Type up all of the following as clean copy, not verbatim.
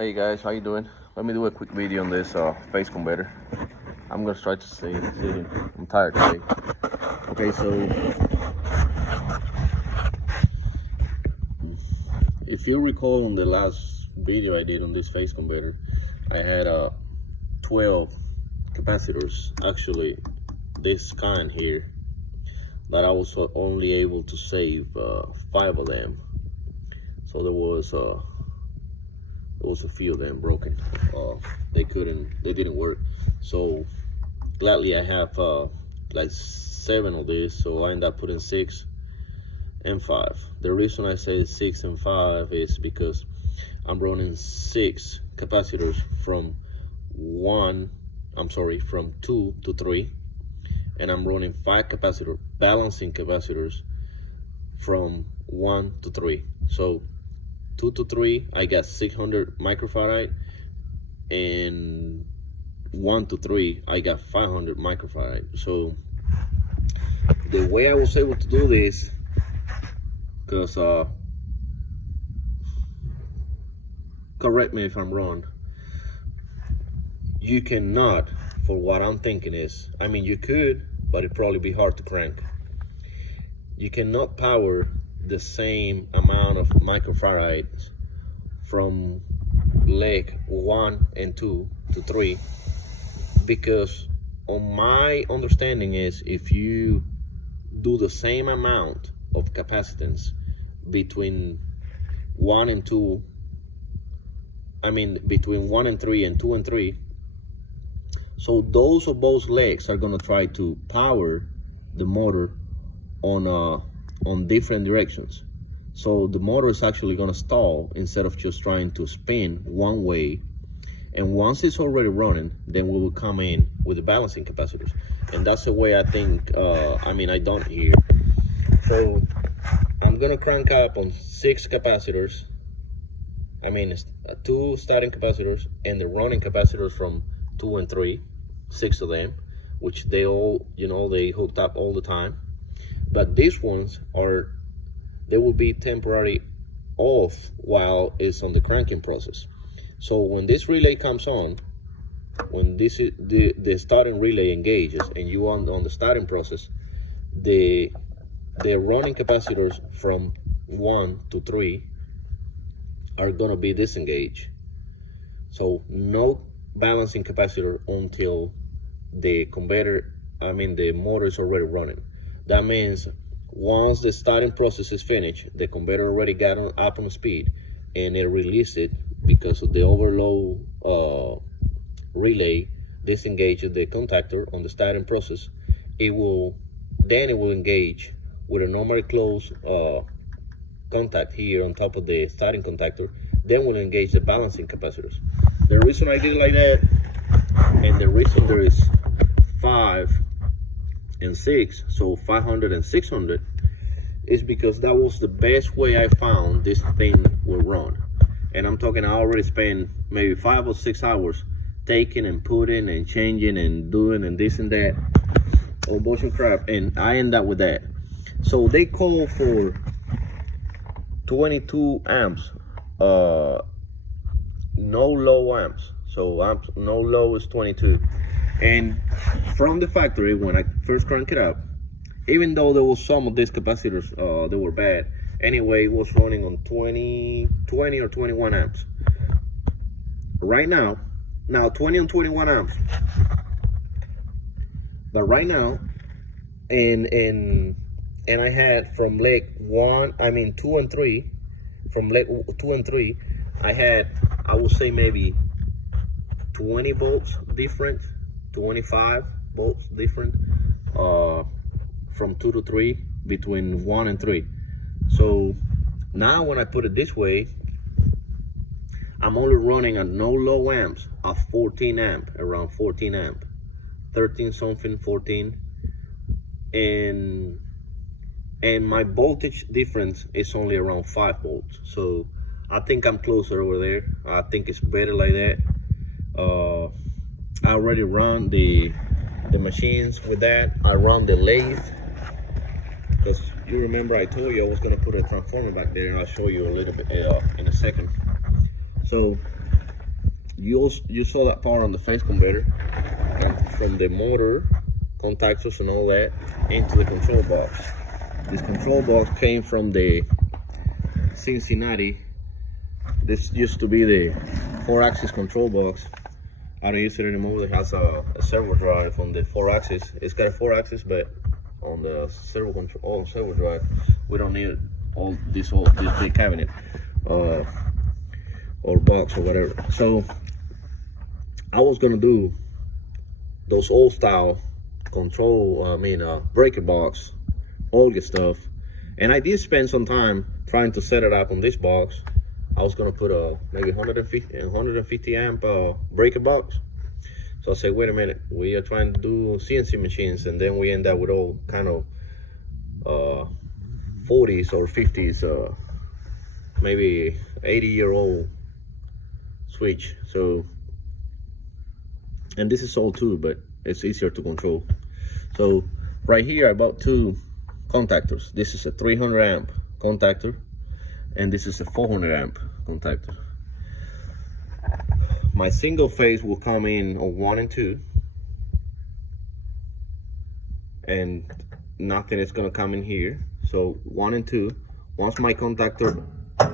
Hey guys, how you doing? Let me do a quick video on this face converter. I'm gonna try to see him. I'm tired today. Okay, so if you recall on the last video I did on this face converter, I had 12 capacitors, actually this kind here, that I was only able to save 5 of them. So there was a few of them broken. They didn't work. So gladly I have like 7 of these, so I end up putting 6 and 5. The reason I say 6 and 5 is because I'm running 6 capacitors from 2 to 3, and I'm running 5 balancing capacitors from 1 to 3. So 2 to 3, I got 600 microfarad, and 1 to 3, I got 500 microfarad. So the way I was able to do this, because correct me if I'm wrong, you cannot, for what I'm thinking is, I mean you could, but it'd probably be hard to crank. You cannot power the same amount of microfarads from leg 1 and 2 to 3, because on my understanding is, if you do the same amount of capacitance between 1 and 2, I mean between 1 and 3 and 2 and 3, so those of both legs are going to try to power the motor on different directions. So the motor is actually going to stall instead of just trying to spin one way. And once it's already running, then we will come in with the balancing capacitors. And that's the way I think, I done here. So I'm going to crank up on 6 capacitors. I mean, 2 starting capacitors and the running capacitors from 2 and 3, 6 of them, which they all, they hooked up all the time. But these ones they will be temporarily off while it's on the cranking process. So when this relay comes on, when the starting relay engages and you on the starting process, the running capacitors from 1 to 3 are gonna be disengaged. So no balancing capacitor until the motor is already running. That means once the starting process is finished, the converter already got up on speed, and it released it because of the overload relay disengages the contactor on the starting process. It will engage with a normally closed contact here on top of the starting contactor. Then we'll engage the balancing capacitors. The reason I did it like that, and the reason there is 5 and 6, so 500 and 600, is because that was the best way I found this thing will run. And I'm talking, I already spent maybe 5 or 6 hours taking and putting and changing and doing and this and that, a whole bunch of crap, and I end up with that. So they call for 22 amps, no low amps. So no low is 22. And from the factory, when I first cranked it up, even though there was some of these capacitors that were bad, anyway, it was running on 20 or 21 amps. Right now 20 and 21 amps. But right now, and I had from leg 2 and 3, from leg 2 and 3, I had, I would say maybe 20 volts different, 25 volts different, from 2 to 3, between 1 and 3. So now when I put it this way, I'm only running at no low amps of 14 amp, around 14 amp, 13 something, 14, and my voltage difference is only around 5 volts. So I think I'm closer over there. I think it's better like that. I already run the machines with that. I run the lathe, because you remember I told you I was going to put a transformer back there, and I'll show you a little bit in a second. So you saw that part on the face converter, and from the motor, contactors and all that, into the control box. This control box came from the Cincinnati. This used to be the 4-axis control box. I don't use it anymore. It has a servo drive on the 4-axis. It's got a 4-axis, but on the servo drive, we don't need this big cabinet or box or whatever. So I was gonna do those old style breaker box, all your stuff, and I did spend some time trying to set it up on this box. I was gonna put a maybe 150 amp breaker box. So I said, wait a minute, we are trying to do CNC machines, and then we end up with all kind of 40s or 50s, maybe 80-year-old switch. So, and this is old too, but it's easier to control. So right here I bought 2 contactors. This is a 300 amp contactor, and this is a 400 amp contactor. My single phase will come in on 1 and 2, and nothing is gonna come in here. So 1 and 2, once my contactor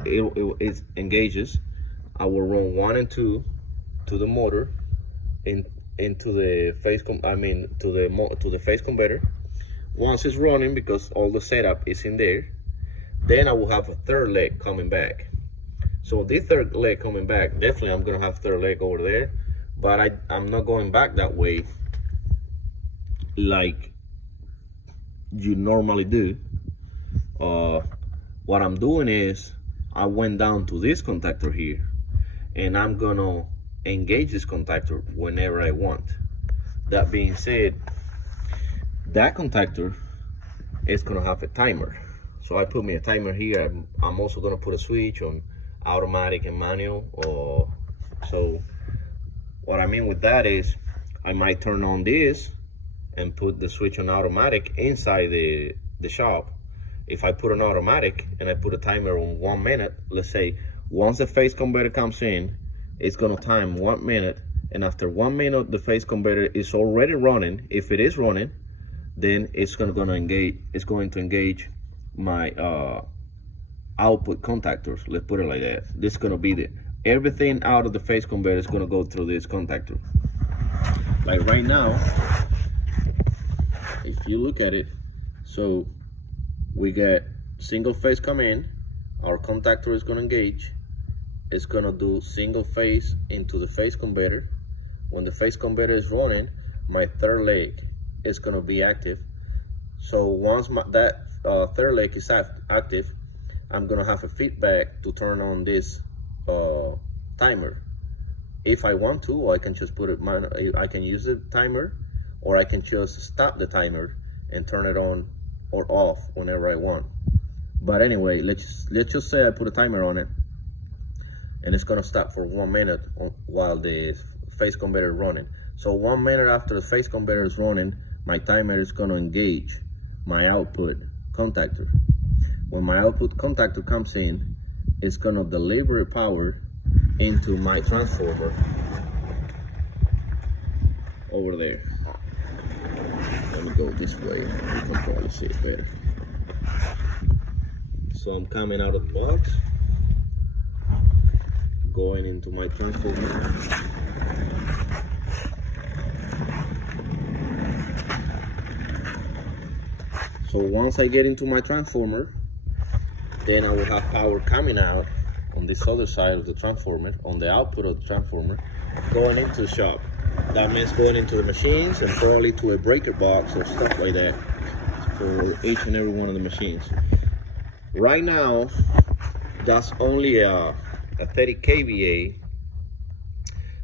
it engages, I will run 1 and 2 to the motor, into the phase to the phase converter. Once it's running, because all the setup is in there, then I will have a third leg coming back. So this third leg coming back, definitely I'm gonna have third leg over there, but I'm not going back that way like you normally do. What I'm doing is I went down to this contactor here, and I'm gonna engage this contactor whenever I want. That being said, that contactor is gonna have a timer. So I put me a timer here. I'm also gonna put a switch on automatic and manual. So what I mean with that is I might turn on this and put the switch on automatic inside the shop. If I put an automatic and I put a timer on 1 minute, let's say once the phase converter comes in, it's gonna time 1 minute, and after 1 minute the phase converter is already running. If it is running, then it's going to engage my output contactors. Let's put it like that. This is going to be everything out of the phase converter is going to go through this contactor. Like right now, if you look at it, so we get single phase come in, our contactor is going to engage, it's going to do single phase into the phase converter. When the phase converter is running, my third leg is going to be active. So once that third leg is active, I'm going to have a feedback to turn on this timer. If I want to, I can just put it, I can use the timer, or I can just stop the timer and turn it on or off whenever I want. But anyway, let's just say I put a timer on it, and it's gonna stop for 1 minute while the phase converter is running. So 1 minute after the phase converter is running, my timer is gonna engage my output contactor. When my output contactor comes in, it's gonna deliver power into my transformer over there. Let me go this way, you can probably see it better. So I'm coming out of the box, going into my transformer. So once I get into my transformer, then I will have power coming out on this other side of the transformer, on the output of the transformer, going into the shop. That means going into the machines and probably to a breaker box or stuff like that for each and every one of the machines. Right now, that's only a 30 kVA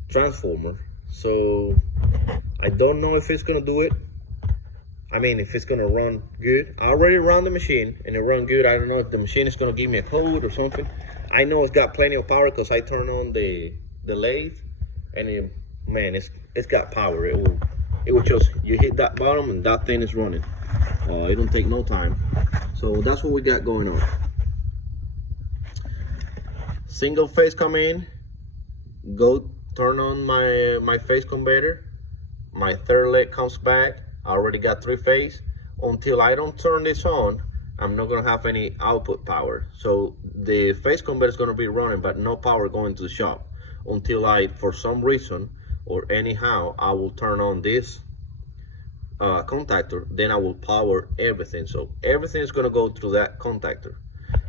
transformer, so I don't know if it's gonna do it. I mean, if it's gonna run good. I already ran the machine and it run good. I don't know if the machine is gonna give me a code or something. I know it's got plenty of power because I turn on the lathe, and man, it's got power. It will just, you hit that bottom and that thing is running. It don't take no time. So that's what we got going on. Single phase come in, go turn on my phase converter. My third leg comes back. I already got 3-phase. Until I don't turn this on, I'm not gonna have any output power. So the phase converter is gonna be running, but no power going to the shop until I, for some reason or anyhow, I will turn on this contactor. Then I will power everything. So everything is gonna go through that contactor.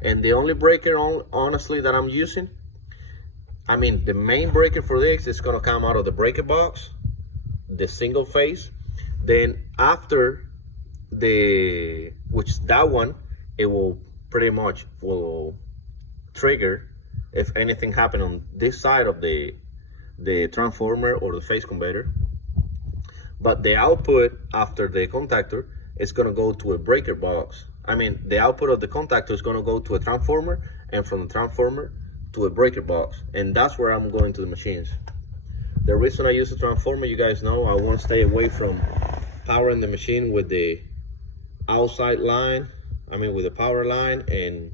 And the only breaker, honestly, that I'm using, I mean, the main breaker for this is gonna come out of the breaker box, the single phase. Then after that one, it will pretty much will trigger if anything happen on this side of the transformer or the phase converter. But the output after the contactor is gonna go to a breaker box. I mean, the output of the contactor is gonna go to a transformer, and from the transformer to a breaker box, and that's where I'm going to the machines. The reason I use a transformer, you guys know, I want to stay away from powering the machine with the outside line, I mean with the power line and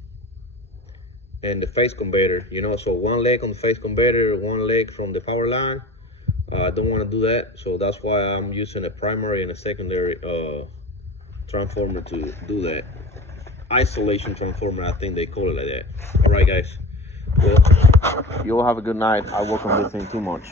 the phase converter, you know. So one leg on the phase converter, one leg from the power line. I don't want to do that, so that's why I'm using a primary and a secondary transformer to do that. Isolation transformer, I think they call it like that. All right, guys. Well, you all have a good night. I work on this thing too much.